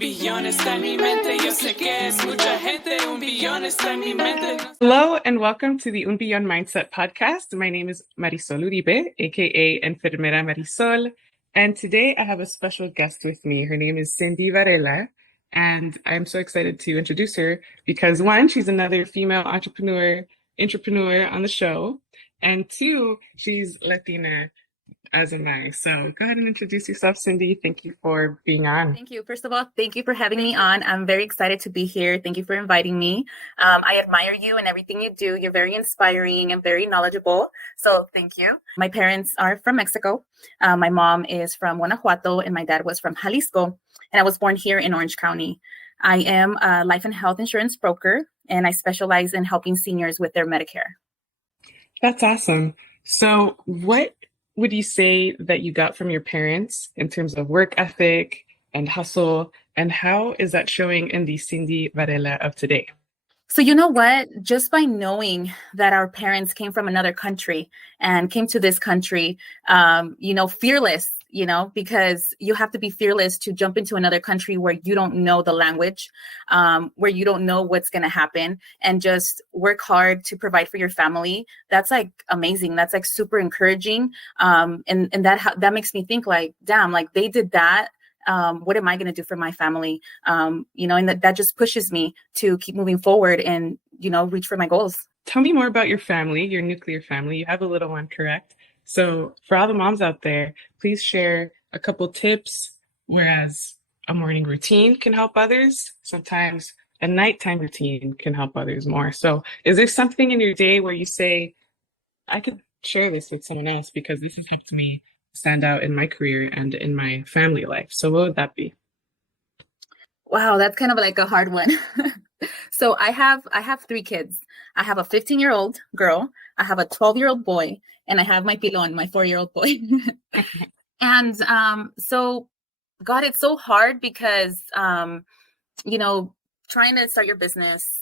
billón está en mi mente. Yo sé que es mucha gente. Un billón está en mi mente. Hello and welcome to the Un Billón Mindset podcast. My name is Marisol Uribe, aka Enfermera Marisol, and today I have a special guest with me. Her name is Cindy Varela, and I'm so excited to introduce her because one, she's another female entrepreneur on the show, and two, she's Latina as am I. So go ahead and introduce yourself, Cindy. Thank you for being on. Thank you. First of all, thank you for having me on. I'm very excited to be here. Thank you for inviting me. I admire you and everything you do. You're very inspiring and very knowledgeable. So thank you. My parents are from Mexico. My mom is from Guanajuato and my dad was from Jalisco. And I was born here in Orange County. I am a life and health insurance broker, and I specialize in helping seniors with their Medicare. That's awesome. So what would you say that you got from your parents in terms of work ethic and hustle, and how is that showing in the Cindy Varela of today? So you know what? Just by knowing that our parents came from another country and came to this country, fearless, because you have to be fearless to jump into another country where you don't know the language, where you don't know what's going to happen, and just work hard to provide for your family. That's like amazing. That's like super encouraging. And that makes me think like, damn, like they did that. What am I going to do for my family? And that just pushes me to keep moving forward and, reach for my goals. Tell me more about your family, your nuclear family. You have a little one, correct? So for all the moms out there, please share a couple tips, whereas a morning routine can help others. Sometimes a nighttime routine can help others more. So is there something in your day where you say, I could share this with someone else because this has helped me stand out in my career and in my family life? So what would that be? Wow, that's kind of like a hard one. So I have three kids. I have a 15-year-old girl, I have a 12-year-old boy, and I have my pilon, my 4-year-old boy. And so God, it's so hard because trying to start your business,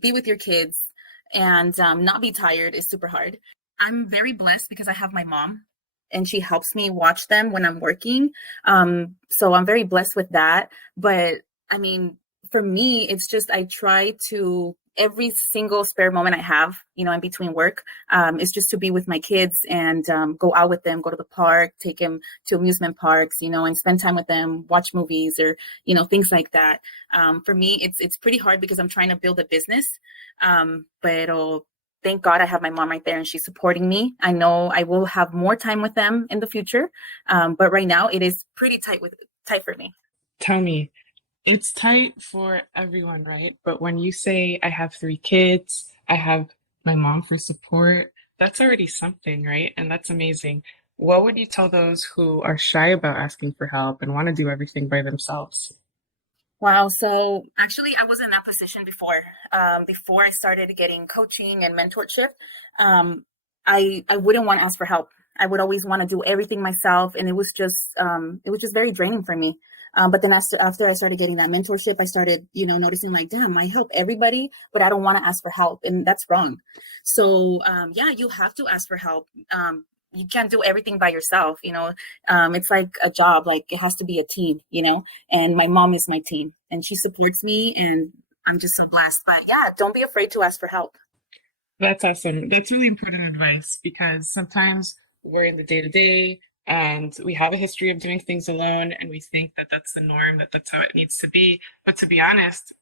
be with your kids, and not be tired is super hard. I'm very blessed because I have my mom, and she helps me watch them when I'm working. So I'm very blessed with that. But I mean, for me, it's just I try to every single spare moment I have, in between work, is just to be with my kids and go out with them, go to the park, take them to amusement parks, and spend time with them, watch movies or, things like that. For me, it's pretty hard because I'm trying to build a business. But thank God I have my mom right there and she's supporting me. I know I will have more time with them in the future. But right now it is pretty tight for me. Tell me, it's tight for everyone, right? But when you say I have three kids, I have my mom for support, that's already something, right? And that's amazing. What would you tell those who are shy about asking for help and want to do everything by themselves? Wow. So actually, I was in that position before. Before I started getting coaching and mentorship, I wouldn't want to ask for help. I would always want to do everything myself, and it was just very draining for me. But then after I started getting that mentorship, I started, noticing like, damn, I help everybody, but I don't want to ask for help, and that's wrong. So you have to ask for help. You can't do everything by yourself, it's like a job, like it has to be a team, and my mom is my team and she supports me and I'm just so blessed. But yeah, don't be afraid to ask for help. That's awesome. That's really important advice because sometimes we're in the day to day and we have a history of doing things alone and we think that that's the norm, that that's how it needs to be. But to be honest,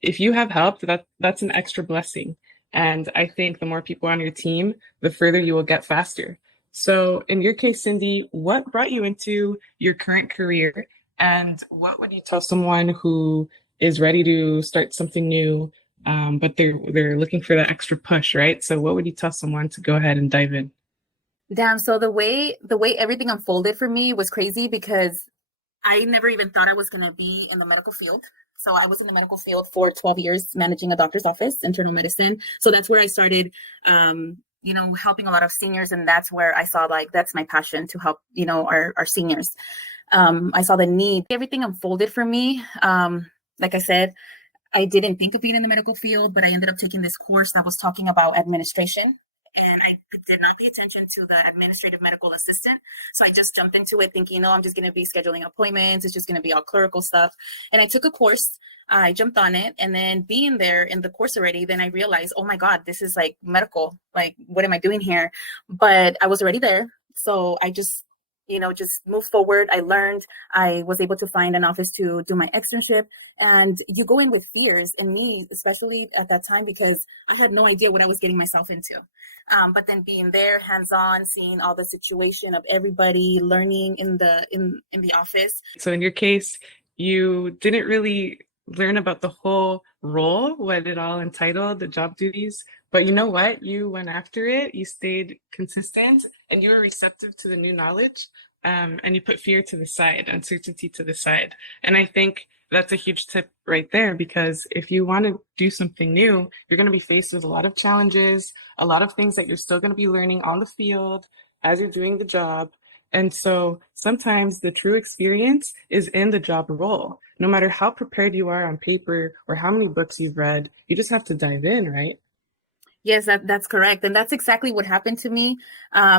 if you have help, that's an extra blessing. And I think the more people on your team, the further you will get faster. So in your case, Cindy, what brought you into your current career and what would you tell someone who is ready to start something new, but they're looking for that extra push, right? So what would you tell someone to go ahead and dive in? Damn. So the way everything unfolded for me was crazy because I never even thought I was going to be in the medical field. So I was in the medical field for 12 years, managing a doctor's office, internal medicine. So that's where I started, helping a lot of seniors. And that's where I saw like, that's my passion to help, our seniors. I saw the need. Everything unfolded for me. Like I said, I didn't think of being in the medical field, but I ended up taking this course that was talking about administration. and I did not pay attention to the administrative medical assistant. So I just jumped into it thinking, I'm just going to be scheduling appointments. It's just going to be all clerical stuff. And I took a course. I jumped on it. And then being there in the course already, then I realized, oh my God, this is like medical. Like, what am I doing here? But I was already there. So I just just move forward. I learned, I was able to find an office to do my externship, and you go in with fears, and me, especially at that time, because I had no idea what I was getting myself into. But then being there, hands-on, seeing all the situation of everybody, learning in the office. So in your case, you didn't really learn about the whole role, what it all entitled, the job duties. But you know what? You went after it, you stayed consistent, and you were receptive to the new knowledge. And you put fear to the side, uncertainty to the side. And I think that's a huge tip right there, because if you want to do something new, you're going to be faced with a lot of challenges, a lot of things that you're still going to be learning on the field as you're doing the job. And so sometimes the true experience is in the job role. No matter how prepared you are on paper or how many books you've read, you just have to dive in, right? Yes, that's correct. And that's exactly what happened to me.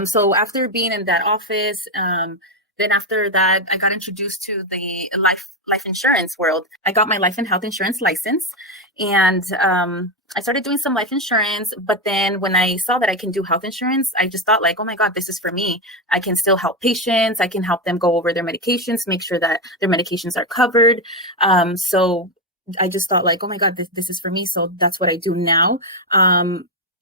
So after being in that office, then after that, I got introduced to the life insurance world. I got my life and health insurance license, and I started doing some life insurance. But then when I saw that I can do health insurance, I just thought like, oh my God, this is for me. I can still help patients. I can help them go over their medications, make sure that their medications are covered. So I just thought like, oh my God, this is for me. So that's what I do now.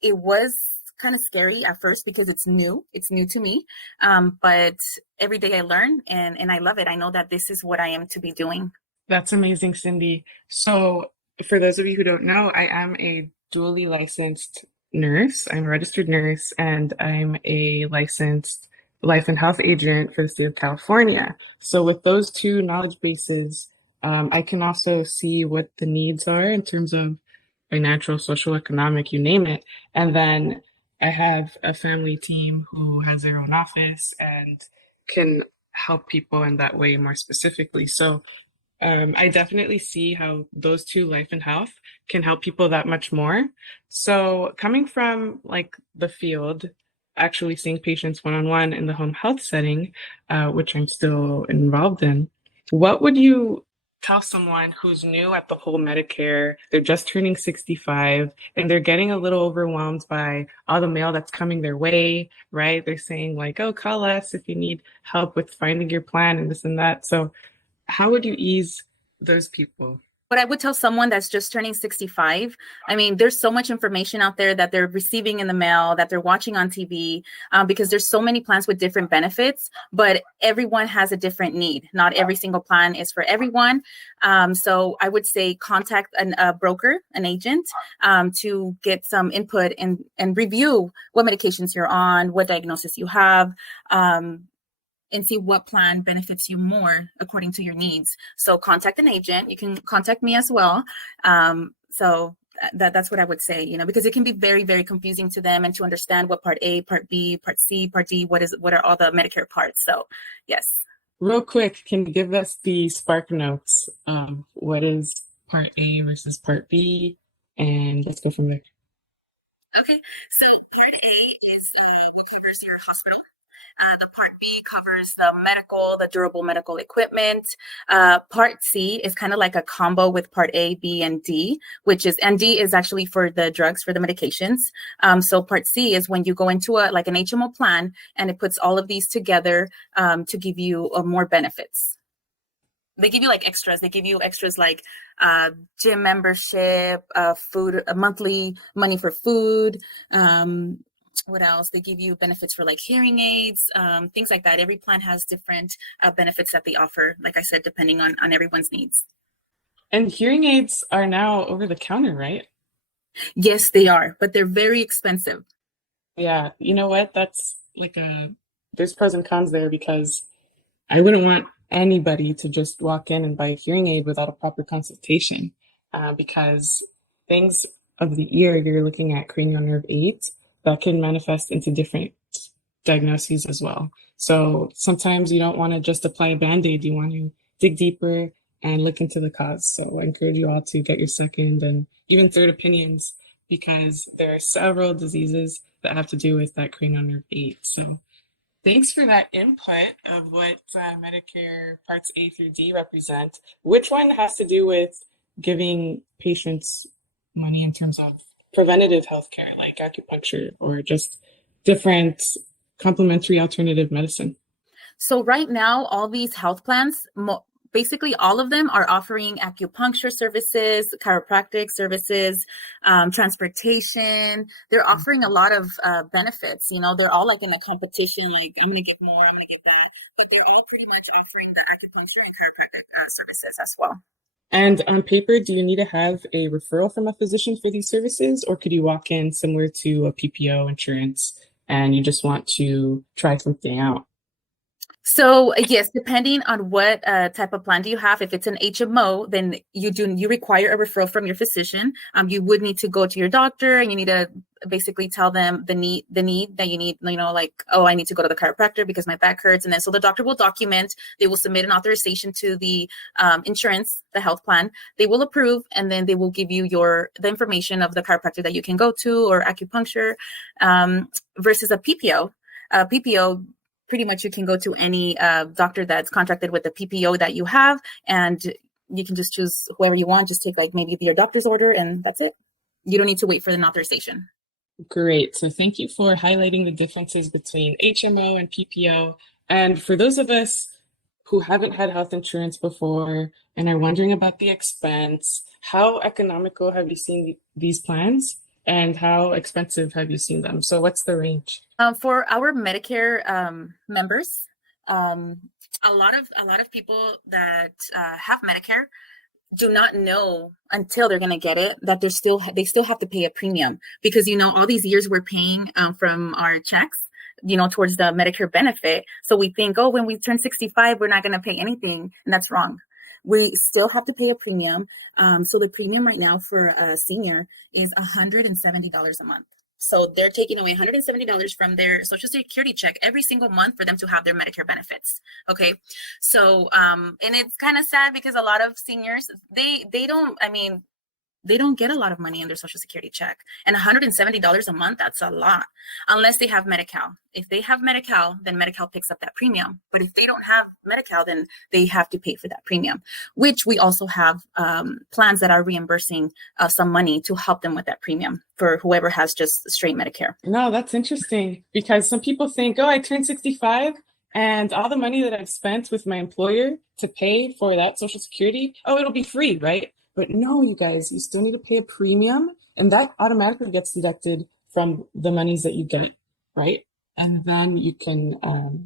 It was kind of scary at first because it's new to me. But every day I learn, and I love it. I know that this is what I am to be doing. That's amazing, Cindy. So for those of you who don't know, I am a dually licensed nurse. I'm a registered nurse, and I'm a licensed life and health agent for the state of California. So with those two knowledge bases, I can also see what the needs are in terms of financial, social, economic, you name it. And then I have a family team who has their own office and can help people in that way more specifically. So I definitely see how those two, life and health, can help people that much more. So coming from like the field, actually seeing patients one-on-one in the home health setting, which I'm still involved in, what would you tell someone who's new at the whole Medicare, they're just turning 65, and they're getting a little overwhelmed by all the mail that's coming their way, right? They're saying like, oh, call us if you need help with finding your plan and this and that. So how would you ease those people? What I would tell someone that's just turning 65, I mean, there's so much information out there that they're receiving in the mail, that they're watching on TV, because there's so many plans with different benefits, but everyone has a different need. Not every single plan is for everyone. So I would say contact a broker, an agent, to get some input and review what medications you're on, what diagnosis you have, and see what plan benefits you more according to your needs. So contact an agent. You can contact me as well. So that's what I would say, because it can be very, very confusing to them and to understand what Part A, Part B, Part C, Part D, what are all the Medicare parts. So yes. Real quick, can you give us the Spark Notes? What is Part A versus Part B? And let's go from there. Okay, so Part A is what covers your hospital. The Part B covers the durable medical equipment. Part C is kind of like a combo with Part A, B, and D, and D is actually for the drugs, for the medications. So Part C is when you go into an HMO plan, and it puts all of these together to give you more benefits. They give you extras. They give you extras like gym membership, food, monthly money for food. What else? They give you benefits for hearing aids, things like that. Every plan has different benefits that they offer, like I said, depending on everyone's needs. And hearing aids are now over the counter, right? Yes, they are, but they're very expensive. Yeah, you know what? That's there's pros and cons there, because I wouldn't want anybody to just walk in and buy a hearing aid without a proper consultation, because things of the ear, you're looking at cranial nerve aids that can manifest into different diagnoses as well. So sometimes you don't want to just apply a Band-Aid. You want to dig deeper and look into the cause. So I encourage you all to get your second and even third opinions, because there are several diseases that have to do with that cranial nerve 8. So thanks for that input of what Medicare Parts A through D represent. Which one has to do with giving patients money in terms of preventative healthcare, like acupuncture, or just different complementary alternative medicine? So right now, all these health plans, basically all of them are offering acupuncture services, chiropractic services, transportation. They're offering a lot of benefits. You know, they're all like in a competition, like I'm going to get more, I'm going to get that. But they're all pretty much offering the acupuncture and chiropractic services as well. And on paper, do you need to have a referral from a physician for these services, or could you walk in similar to a PPO insurance and you just want to try something out? So yes, depending on what type of plan do you have, if it's an HMO, then you require a referral from your physician. You would need to go to your doctor and you need to basically tell them the need that you need, you know, like, oh, I need to go to the chiropractor because my back hurts. And then so the doctor will document, they will submit an authorization to the insurance, the health plan. They will approve, and then they will give you the information of the chiropractor that you can go to, or acupuncture, versus a PPO. PPO, pretty much you can go to any doctor that's contracted with the PPO that you have, and you can just choose whoever you want. Just take like maybe your doctor's order, and that's it. You don't need to wait for an authorization. Great. So thank you for highlighting the differences between HMO and PPO. And for those of us who haven't had health insurance before and are wondering about the expense, how economical have you seen these plans? And how expensive have you seen them? So what's the range? For our Medicare members, a lot of people that have Medicare do not know until they're going to get it that they still have to pay a premium, because, you know, all these years we're paying from our checks, you know, towards the Medicare benefit. So we think, oh, when we turn 65, we're not going to pay anything. And that's wrong. We still have to pay a premium. So the premium right now for a senior is $170 a month. So they're taking away $170 from their Social Security check every single month for them to have their Medicare benefits. Okay. So, and it's kind of sad because a lot of seniors, they don't get a lot of money in their Social Security check. And $170 a month, that's a lot, unless they have Medi-Cal. If they have Medi-Cal, then Medi-Cal picks up that premium. But if they don't have Medi-Cal, then they have to pay for that premium, which we also have plans that are reimbursing some money to help them with that premium for whoever has just straight Medicare. No, that's interesting, because some people think, oh, I turned 65 and all the money that I've spent with my employer to pay for that Social Security, oh, it'll be free, right? But no, you guys, you still need to pay a premium, and that automatically gets deducted from the monies that you get, right? And then you can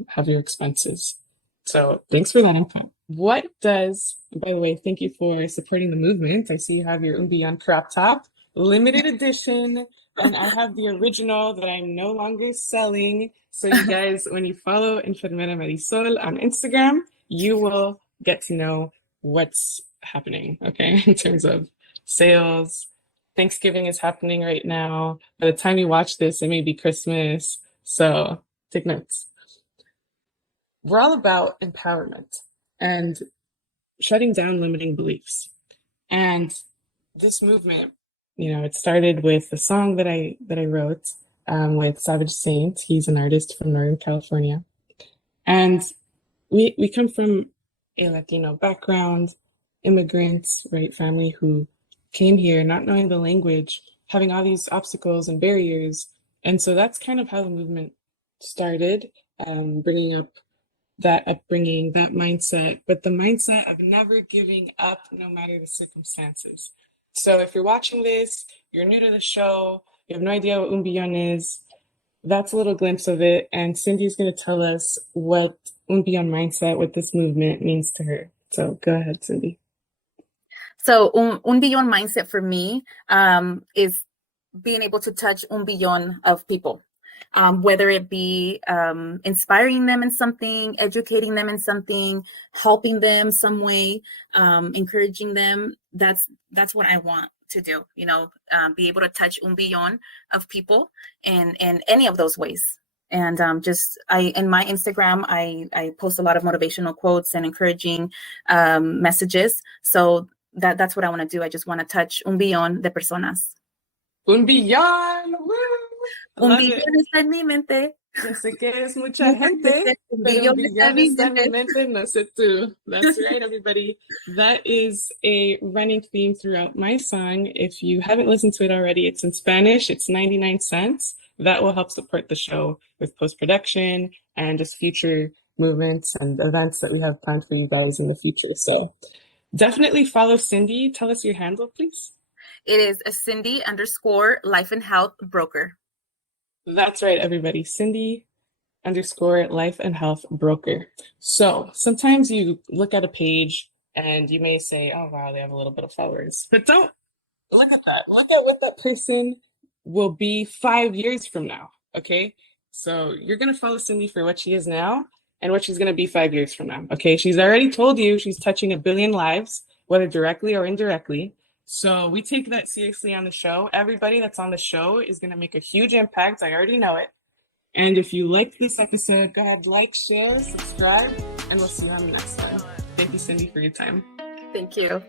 have your expenses. So thanks for that input. What does, by the way, thank you for supporting the movement. I see you have your Umbion crop top, limited edition, and I have the original that I'm no longer selling. So you guys, when you follow Enfermera Marisol on Instagram, you will get to know what's happening, okay, in terms of sales. Thanksgiving is happening right now. By the time you watch this, it may be Christmas. So take notes. We're all about empowerment and shutting down limiting beliefs. And this movement, you know, it started with a song that I wrote with Savage Saint. He's an artist from Northern California. And we come from a Latino background, immigrants, right, family who came here not knowing the language, having all these obstacles and barriers. And so that's kind of how the movement started, bringing up that upbringing, that mindset, but the mindset of never giving up no matter the circumstances. So if you're watching this, you're new to the show, you have no idea what Umbion is, that's a little glimpse of it. And Cindy's going to tell us what Umbion mindset, what this movement means to her. So go ahead, Cindy. So un billón mindset for me is being able to touch un billón of people, whether it be inspiring them in something, educating them in something, helping them some way, encouraging them. That's what I want to do, you know, be able to touch un billón of people in any of those ways. And in my Instagram, I post a lot of motivational quotes and encouraging messages. So that's what I want to do. I just want to touch un billón de personas. Un billón! Woo! I Un love billón it. está en mi mente. Yo sé que es mucha gente, Un pero un billón está en billón mi está en mi mente. mente, no sé tú. That's right, everybody. That is a running theme throughout my song. If you haven't listened to it already, it's in Spanish. It's 99 cents. That will help support the show with post-production and just future movements and events that we have planned for you guys in the future. So definitely follow Cindy. Tell us your handle, please. It is a Cindy_life and health broker. That's right, everybody. Cindy_life and health broker. So sometimes you look at a page and you may say, oh, wow, they have a little bit of followers. But don't look at that. Look at what that person will be 5 years from now. Okay. So you're going to follow Cindy for what she is now and what she's going to be 5 years from now. Okay. She's already told you she's touching 1 billion lives, whether directly or indirectly. So we take that seriously on the show. Everybody that's on the show is going to make a huge impact. I already know it. And if you liked this episode, go ahead, like, share, subscribe, and we'll see you on the next one. Thank you, Cindy, for your time. Thank you.